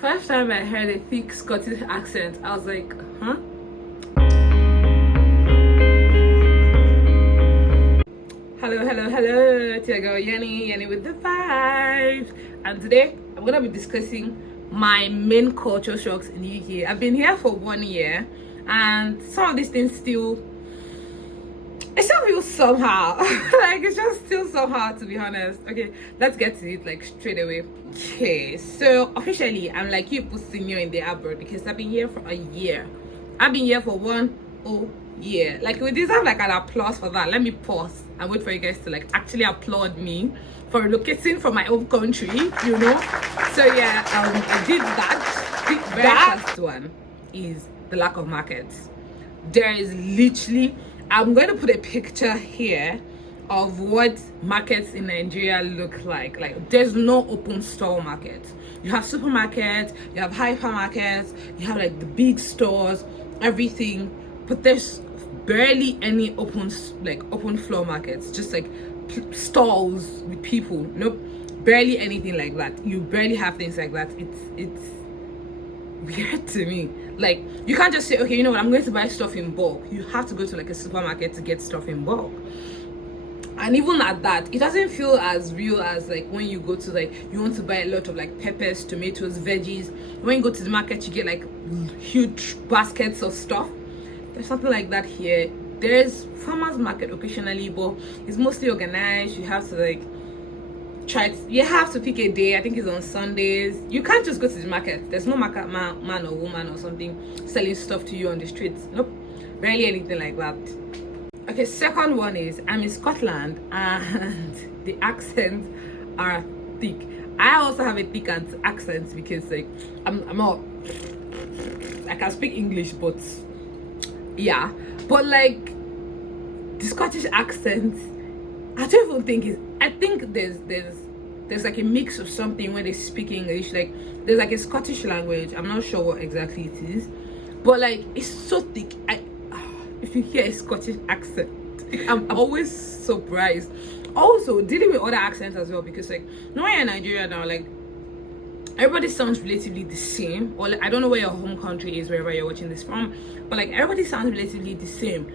First time I heard a thick Scottish accent, I was like, huh? Hello, to your girl Yenny with the vibes. And today I'm gonna be discussing my main culture shocks in the UK. I've been here for 1 year, and some of these things it still feels somehow. Like it's just still somehow, to be honest. Okay, let's get to it like straight away. Okay, so officially I'm like you put senior in the abroad because I've been here for a year. I've been here for 1 whole year. Like we deserve like an applause for that. Let me pause and wait for you guys to like actually applaud me for relocating from my own country, you know. So yeah, I did that. The very first one is the lack of markets. There is literally, I'm going to put a picture here of what markets in Nigeria look like. Like there's no open store market. You have supermarkets, you have hypermarkets, you have like the big stores, everything, but there's barely any open floor markets, just like stalls with people. Nope, barely anything like that. You barely have things like that. It's weird to me. Like you can't just say, okay, you know what, I'm going to buy stuff in bulk. You have to go to like a supermarket to get stuff in bulk. And even at that, it doesn't feel as real as like when you go to like, you want to buy a lot of like peppers, tomatoes, veggies. When you go to the market, you get like huge baskets of stuff. There's something like that here. There's farmers market occasionally, but it's mostly organized. You have to like you have to pick a day. I think it's on Sundays. You can't just go to the market. There's no market man or woman or something selling stuff to you on the streets. Nope, barely anything like that. Okay, second one is I'm in Scotland and the accents are thick. I also have a thick accent because like I'm not, I can speak English, but yeah, but like the Scottish accent, I don't even think I think there's like a mix of something when they speak English. Like there's like a Scottish language. I'm not sure what exactly it is, but like it's so thick. If you hear a Scottish accent, I'm always surprised. Also dealing with other accents as well, because like now you're in Nigeria now, like everybody sounds relatively the same. Or like, I don't know where your home country is, wherever you're watching this from, but like everybody sounds relatively the same.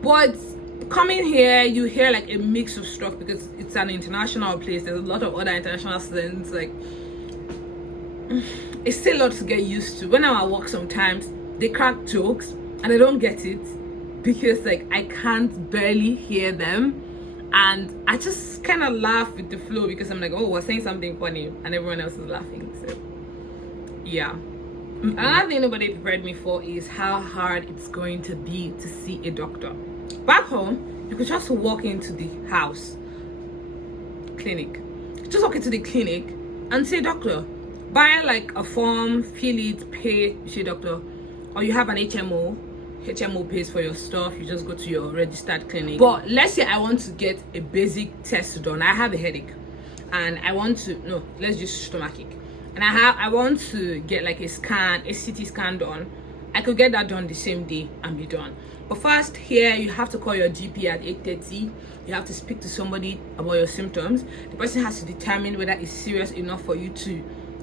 But coming here, you hear like a mix of stuff because it's an international place. There's a lot of other international students. Like it's still a lot to get used to. When I'm at work, sometimes they crack jokes and I don't get it because like I can't barely hear them, and I just kind of laugh with the flow because I'm like, oh, we're saying something funny and everyone else is laughing. So yeah. Another thing nobody prepared me for is how hard it's going to be to see a doctor. Back home, you could just walk into the clinic, just walk into the clinic and say doctor, buy like a form, fill it, pay, say doctor. Or you have an HMO pays for your stuff, you just go to your registered clinic. But let's say I want to get a basic test done. I have a headache and I want to, let's just stomachache, and I want to get like a CT scan done. I could get that done the same day and be done. But first, here you have to call your GP at 8:30. You have to speak to somebody about your symptoms. The person has to determine whether it's serious enough for you to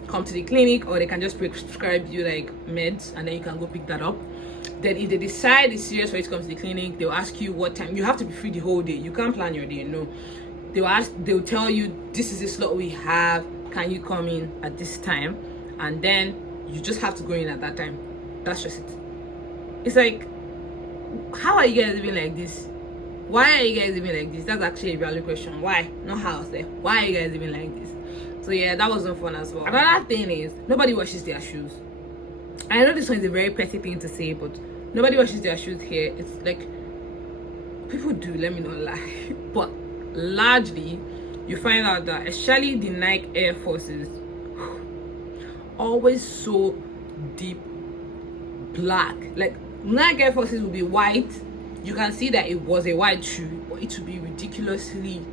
come to the clinic, or they can just prescribe you like meds and then you can go pick that up. Then if they decide it's serious for you to come to the clinic, they'll ask you what time. You have to be free the whole day. You can't plan your day, no. They'll tell you, this is the slot we have, can you come in at this time? And then you just have to go in at that time. That's just it. It's like, how are you guys living like this? Why are you guys living like this? That's actually a valid question. Why? Not how else there. Why are you guys living like this? So yeah, that wasn't fun as well. Another thing is nobody washes their shoes. I know this one is a very petty thing to say, but nobody washes their shoes here. It's like people do, let me not lie. But largely you find out that especially the Nike Air Forces always so deep black. Like Nike Air Forces will be white. You can see that it was a white shoe, but it would be ridiculously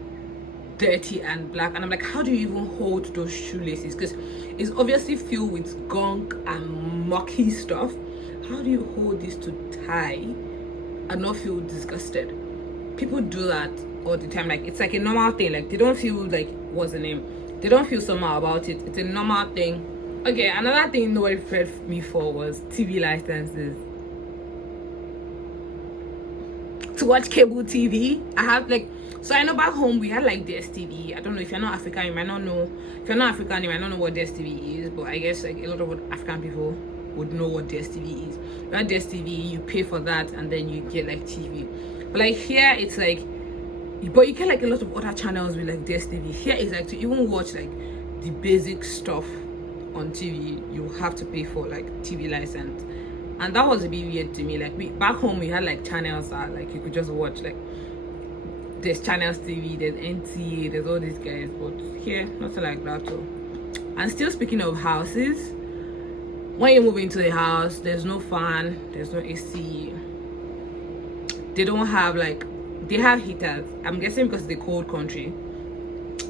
dirty and black. And I'm like, how do you even hold those shoelaces? Because it's obviously filled with gunk and mucky stuff. How do you hold this to tie and not feel disgusted? People do that all the time. Like it's like a normal thing. Like they don't feel like, what's the name, they don't feel somehow about it. It's a normal thing Okay, another thing nobody prepared me for was TV licenses. To watch cable TV, I have like, so I know back home we had like DSTV. I don't know if you're not African, you might not know. If you're not African, you might not know what DSTV is, but I guess like a lot of African people would know what DSTV is. You have DSTV, you pay for that, and then you get like TV. But like here, it's like, but you get like a lot of other channels with like DSTV. Here is like to even watch like the basic stuff on TV, you have to pay for like TV license. And that was a bit weird to me. Like back home we had like channels that like you could just watch, like there's Channels TV, there's NTA, there's all these guys, but here nothing like that too. And still speaking of houses, when you move into a house, there's no fan, there's no AC. They don't have like, they have heaters, I'm guessing because it's a cold country,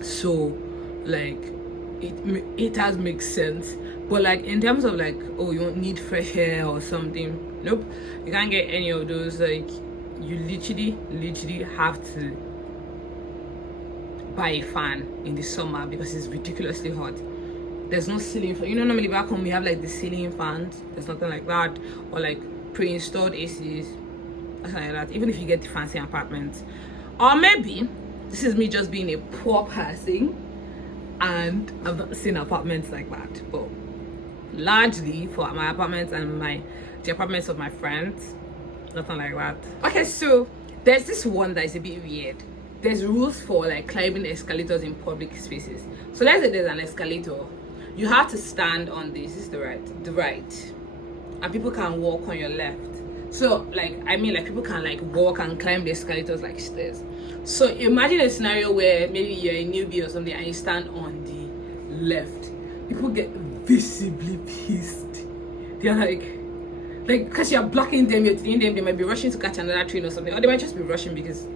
so like it has makes sense. But like in terms of like, oh, you don't need fresh air or something, nope, you can't get any of those. Like you literally have to buy a fan in the summer because it's ridiculously hot. There's no ceiling fan. You know, normally back home we have like the ceiling fans, there's nothing like that, or like pre-installed ACs, nothing like that, even if you get the fancy apartments. Or maybe this is me just being a poor person and I've not seen apartments like that, but largely for my apartments and the apartments of my friends, nothing like that. Okay, so there's this one that is a bit weird. There's rules for like climbing escalators in public spaces. So let's say there's an escalator, you have to stand on this is the right, and people can walk on your left. So like, I mean, like people can like walk and climb the escalators like stairs. So imagine a scenario where maybe you're a newbie or something and you stand on the left. People get visibly pissed. They're like because you're blocking them, you're telling them they might be rushing to catch another train or something, or they might just be rushing because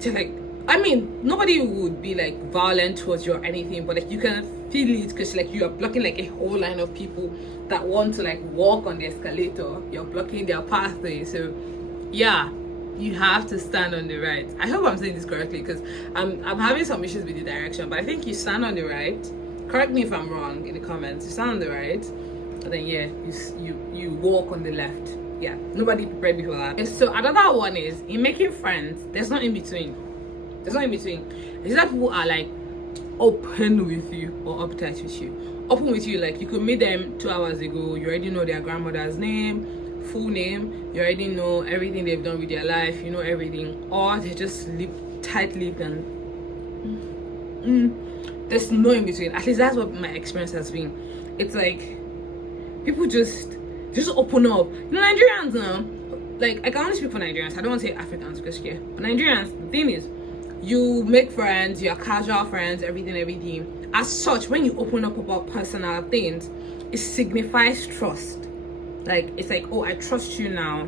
they're like, I mean, nobody would be like violent towards you or anything, but like you can feel it because like you are blocking like a whole line of people that want to like walk on the escalator. You're blocking their pathway. So yeah, you have to stand on the right. I hope I'm saying this correctly because I'm having some issues with the direction, but I think you stand on the right. Correct me if I'm wrong in the comments. You stand on the right, and then yeah, you walk on the left. Yeah, nobody prepared me for that. So another one is in making friends, there's no in between. There's no in between. It's that people are like open with you or uptight with you. Open with you, like you could meet them 2 hours ago, you already know their grandmother's name, full name, you already know everything they've done with their life, you know everything. Or they just live tight-lipped and there's no in between. At least that's what my experience has been. It's like people just open up. You know, Nigerians now, like I can only speak for Nigerians, I don't want to say Africans because yeah, but Nigerians, the thing is, you make friends, you're casual friends, everything. As such, when you open up about personal things, it signifies trust. Like it's like, oh, I trust you now,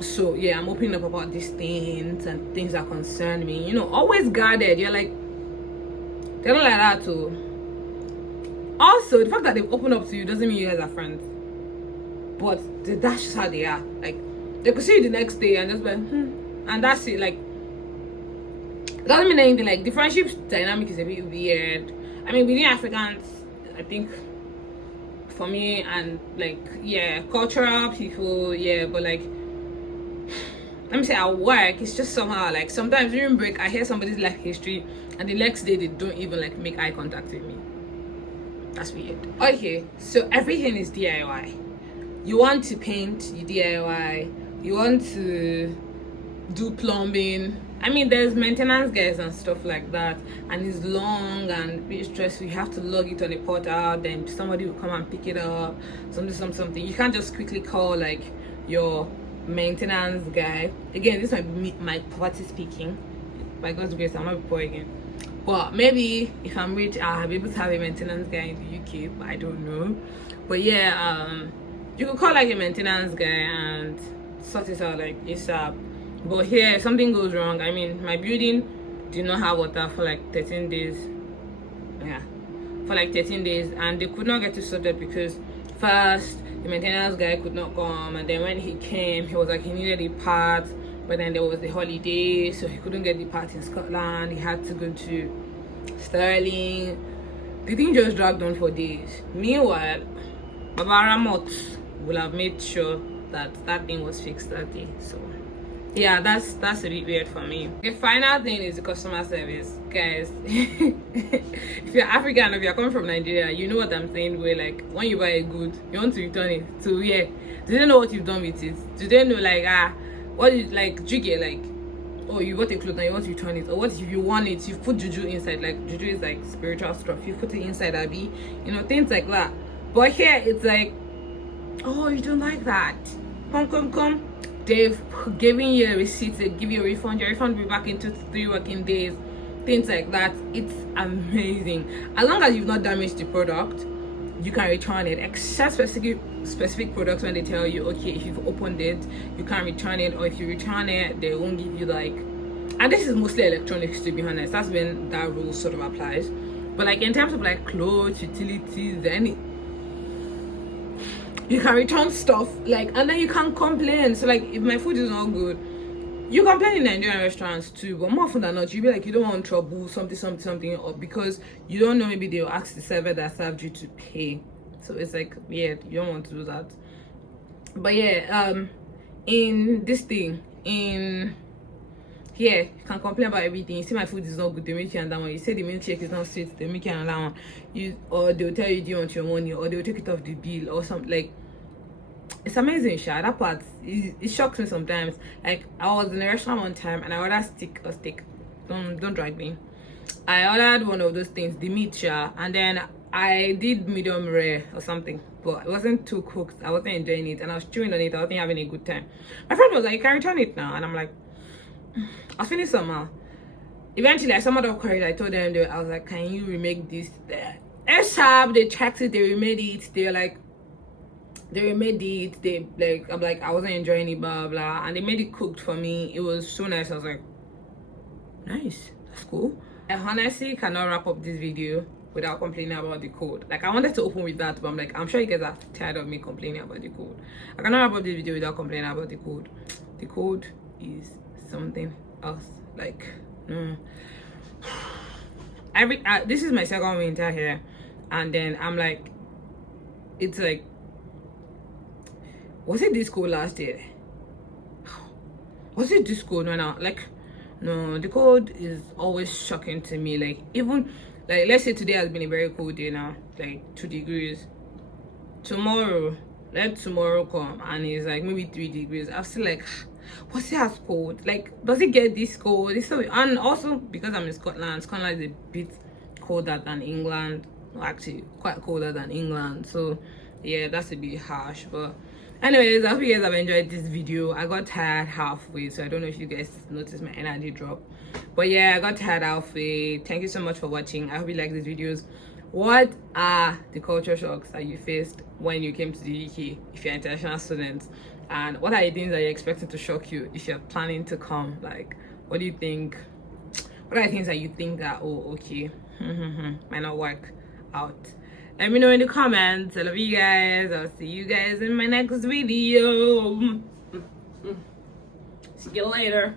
so yeah, I'm opening up about these things and things that concern me, you know, always guarded. You're like, they're not like that too. Also, the fact that they've opened up to you doesn't mean you guys are friends, but that's just how they are. Like they could see you the next day and just like and that's it. Like it doesn't mean anything. Like the friendship dynamic is a bit weird. I mean, within Africans, I think for me, and like yeah, cultural people, yeah, but like let me say at work, it's just somehow like sometimes during break I hear somebody's life history and the next day they don't even like make eye contact with me. That's weird. Okay, so everything is DIY. You want to paint, you DIY. You want to do plumbing, I mean, there's maintenance guys and stuff like that, and it's long and bit stressful. You have to log it on a portal, then somebody will come and pick it up, something. You can't just quickly call like your maintenance guy. Again, this might be my poverty speaking. By God's grace, I'm not poor again. But maybe if I'm rich, I'll be able to have a maintenance guy in the UK, but I don't know. But yeah, you could call like a maintenance guy and sort it out like ASAP. But here, if something goes wrong, I mean, my building did not have water for like 13 days. Yeah, for like 13 days, and they could not get it sorted because first the maintenance guy could not come, and then when he came, he was like he needed a part, but then there was the holiday, so he couldn't get the part in Scotland. He had to go to Sterling, the thing just dragged on for days. Meanwhile, Baba Ramot will have made sure that that thing was fixed that day. So yeah, that's a bit weird for me. The final thing is the customer service, guys. If you're African, if you're coming from Nigeria, you know what I'm saying. Where like when you buy a good, you want to return it to where? Do they know what you've done with it? Do they know like what is like jiggy like? Oh, you bought a clothes and you want to return it, or what if you want it? You put juju inside. Like juju is like spiritual stuff. You put it inside, Abby. You know, things like that. But here it's like, oh, you don't like that? Come. They've given you a receipt, they give you a refund, your refund will be back in 2 to 3 working days, things like that. It's amazing. As long as you've not damaged the product, you can return it, except specific products when they tell you, okay, if you've opened it, you can't return it, or if you return it, they won't give you like, and this is mostly electronics to be honest, that's when that rule sort of applies. But like in terms of like clothes, utilities, then you can return stuff like, and then you can complain. So like if my food is not good, you complain in Nigerian restaurants too, but more often than not you'll be like, you don't want trouble, something, or because you don't know, maybe they'll ask the server that served you to pay. So it's like weird, you don't want to do that. But yeah, in this thing, in here, you can complain about everything. You see my food is not good, they make you another one. You say the milkshake is not sweet, they make you another one. Or they'll tell you, do you want your money, or they'll take it off the bill or something. Like, it's amazing, Sha. That part, it shocks me sometimes. Like, I was in a restaurant one time and I ordered steak. Don't drag me. I ordered one of those things, the meat, Sha, and then I did medium rare or something, but it wasn't too cooked. I wasn't enjoying it and I was chewing on it. I wasn't having a good time. My friend was like, you can return it now, and I'm like, I was feeling somehow. Eventually, I summoned up courage. I told them, I was like, can you remake this? ASAP, they checked it, they remade it. They were like, they remade it. They like, I'm like, I wasn't enjoying it, blah blah, and they made it cooked for me. It was so nice. I was like, nice, that's cool. I honestly cannot wrap up this video without complaining about the code. Like, I wanted to open with that, but I'm like, I'm sure you guys are tired of me complaining about the code. I cannot wrap up this video without complaining about the code. The code is something else. Like, this is my second winter here, and then I'm like, it's like, was it this cold last year? Was it this cold when I like, no, the cold is always shocking to me. Like, even like, let's say today has been a very cold day now, like 2 degrees. Tomorrow, let tomorrow come and it's like maybe 3 degrees. I'm still like, what's it as cold? Like, does it get this cold? It's so, and also because I'm in Scotland is a bit colder than England. Well, actually quite colder than England, so yeah, that's a bit harsh. But anyways, I hope you guys have enjoyed this video. I got tired halfway, so I don't know if you guys noticed my energy drop, but yeah, I got tired halfway. Thank you so much for watching. I hope you like these videos. What are the culture shocks that you faced when you came to the UK if you're international students, and what are the things that you're expecting to shock you if you're planning to come? Like, what do you think? What are the things that you think that, oh, okay, might not work out? Let me know in the comments. I love you guys. I'll see you guys in my next video. See you later.